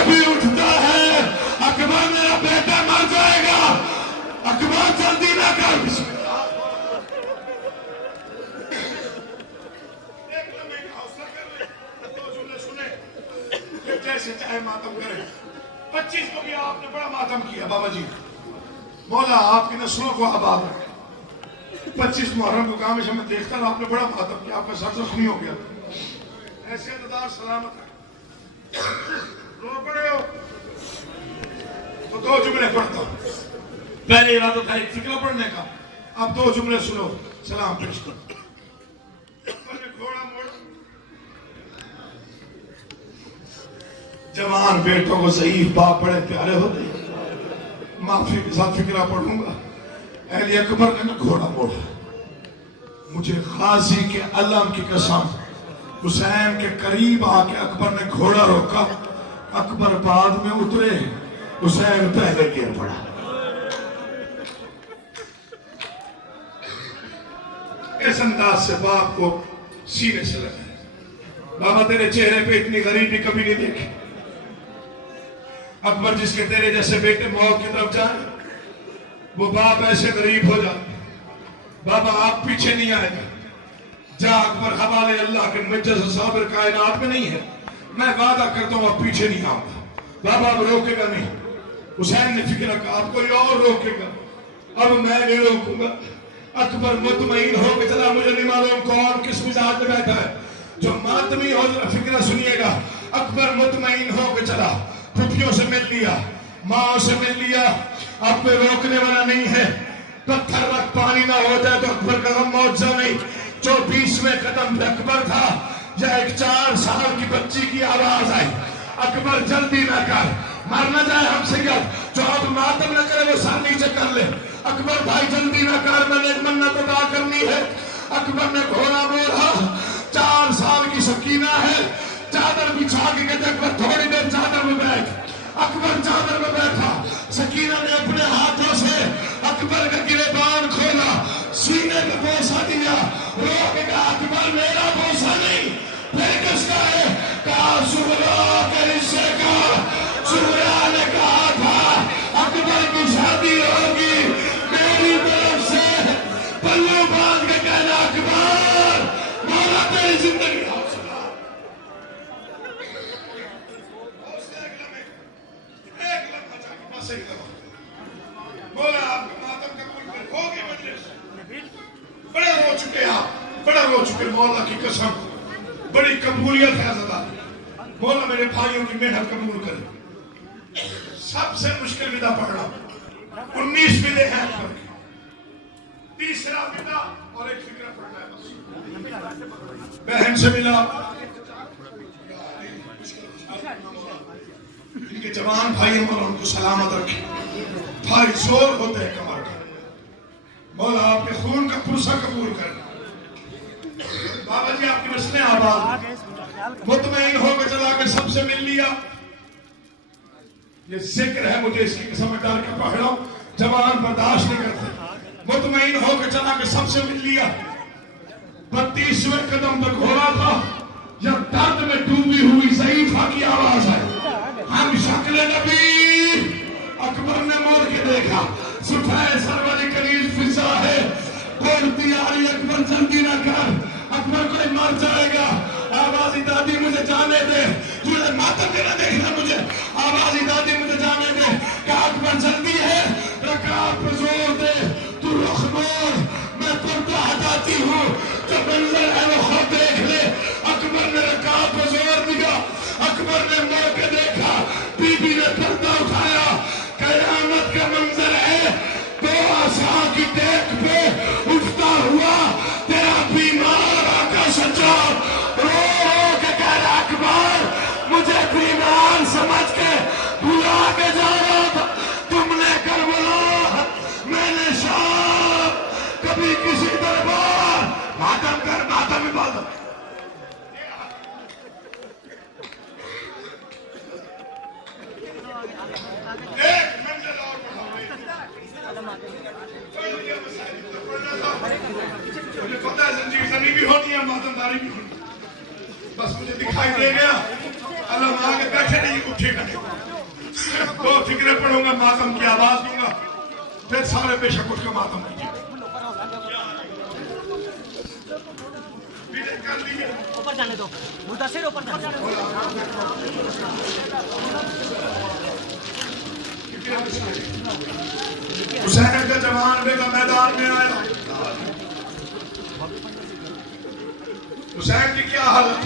कभी उठता है, अकबर मेरा बेटा मर जाएगा, अकबर जल्दी ना कर। जैसे चाहे मातम करे, 25 को भी आपने बड़ा मातम किया बाबा जी। मौला आपकी नस्लों को आबाद रखे। 25 मुहर्रम को काम में देखता था, आपने बड़ा मातम किया, आपका सर जख्मी हो गया। ऐसे अदादार सलामत है। रो पड़े हो तो 2 जुमले पढ़ता हूं। पहले इरादा था एक फिक्र पढ़ने का, अब 2 जुमले सुनो, सलाम पेश करो। जवान बेटों को सही बाप बड़े प्यारे होते, माफी के साथ फिक्रा पढ़ूंगा। अहले अकबर ने ना घोड़ा मोड़ा, मुझे गाजी के अलम की कसम, हुसैन के करीब आके अकबर ने घोड़ा रोका। अकबर बाद में उतरे, हुसैन पहले गिर पड़ा। इस अंदाज से बाप को सीने से लगा, बाबा तेरे चेहरे पे इतनी गरीबी कभी नहीं देखी। अकबर जिसके तेरे जैसे बेटे मौत की तरफ जाए, वो बाप ऐसे गरीब हो जाए। बाबा आप पीछे नहीं आएगा, जा अकबर हवाले अल्लाह के मुजस्सम साबिर कायनात में नहीं है, मैं वादा करता हूं अब पीछे नहीं आऊंगा। बाबा अब रोकेगा नहीं। हुसैन ने फिक्र रखा अब कोई और रोकेगा, अब मैं नहीं रोकूंगा। अकबर मुतमईन होकर चला, मुझे नहीं मालूम कौन किस मिजाज में बैठा है। जो मातमी हो जरा फिक्र सुनिएगा। अकबर मुतमईन होकर चला, फुफियों से मिल लिया, माँ से मिल लिया, अब कोई रोकने वाला नहीं है। पत्थर रख पानी ना हो जाए तो अकबर का गम मौजा नहीं। जो 20वें कदम पे अकबर था, या एक 4 साल की बच्ची की आवाज आई, अकबर जल्दी ना कर, मर न जाए हमसे क्या, जो अब मातम न करे वो सर नीचे कर ले। अकबर भाई जल्दी ना कर, मैंने एक मन्नत अदा करनी है। अकबर ने घोड़ा बोला, 4 साल की सकीना है, चादर बिछा के कहते अकबर थोड़ी देर चादर में बैठ। अकबर चादर में बैठा, सकीना ने अपने हाथों से अकबर का गिरेबान खोला, सीने में बोसा दिया, रो के कहा अकबर मेरा बोसा नहीं, फिर किसका है? कहा सुहरा के हिस्से का। सुहरा ने कहा था अकबर की शादी होगी, मेरी तरफ से पल्लू बांध के कहना अकबर मौला तेरी जिंदगी। बोला आपका मातम कबूल कर, हो गए मजलिस। बड़ा रो चुके आप, बड़ा रो चुके, मौला की कसम बड़ी कबूलियत है ज़्यादा। मौला मेरे भाइयों की मेहनत कबूल करे। सबसे मुश्किल विदा पढ़ना, 19 विदे हैं, 3रा विदा और एक फिक्रा पढ़ना है बस। बहन से मिला, इनके जवान भाई मौला उनको सलामत रखे। भाई जोर होते हैं कमर का, मौला आपके खून का पुरसा कबूल करना। बाबा जी आपकी नस्लें आबाद, मुतमईन होकर चला के सबसे मिल लिया। ये जिक्र है, मुझे इसकी कसम डाल के पढ़ रहा हूं, जवान बर्दाश्त नहीं करते। मुतमईन होकर चला के सबसे मिल लिया। 32वें कदम पर घोड़ा था, जब दर्द में डूबी हुई ज़ईफा की आवाज आई, हम शक्ल नबी। अकबर ने मोड़ के देखा, सुफाए सरवाली करीब फिजा है, बोलती आ रही अकबर जल्दी ना कर, अकबर कोई मर जाएगा। आवाज़ी दादी मुझे जाने दे, तुझे मातम देना देखना मुझे, आवाज़ी दादी मुझे जाने दे। क्या अकबर जल्दी है, रकात पे जोर दे, तू रुख मोड़, मैं पर्दा हटाती हूँ, जो मंजर है वो खुद देख ले। अकबर ने रकात पे जोर दिया, अकबर ने मोड़ के देखा, बीबी ने पर्दा उठाया। कयामत का मंजर है, 2 आसा की टेक पे उठता हुआ तेरा बीमार आका सच्चा रो के कह रहा अकबर मुझे बीमार समझ के बुला के जा रहा था, तुमने करबला, मैंने शाम, कभी किसी दरबार, मातम कर, मातम इबादत। मुझे पता है जंजीर जनी भी होनी है, मातमदारी भी होनी, बस मुझे दिखाई दे गया। अल्लाह आगे बैठे नहीं, उठेगा नहीं। दो फिक्रे पढ़ूंगा, मातम की आवाज दूंगा, फिर सारे बेशक उसका मातम कीजिए। ऊपर जाने दो मुदस्सिर, ऊपर जाने दो। हुसैन का जवान बेटा मैदान में आया। हुसैन की क्या हालत,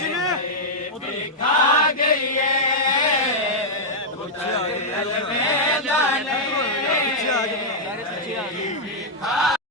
जी ने उधर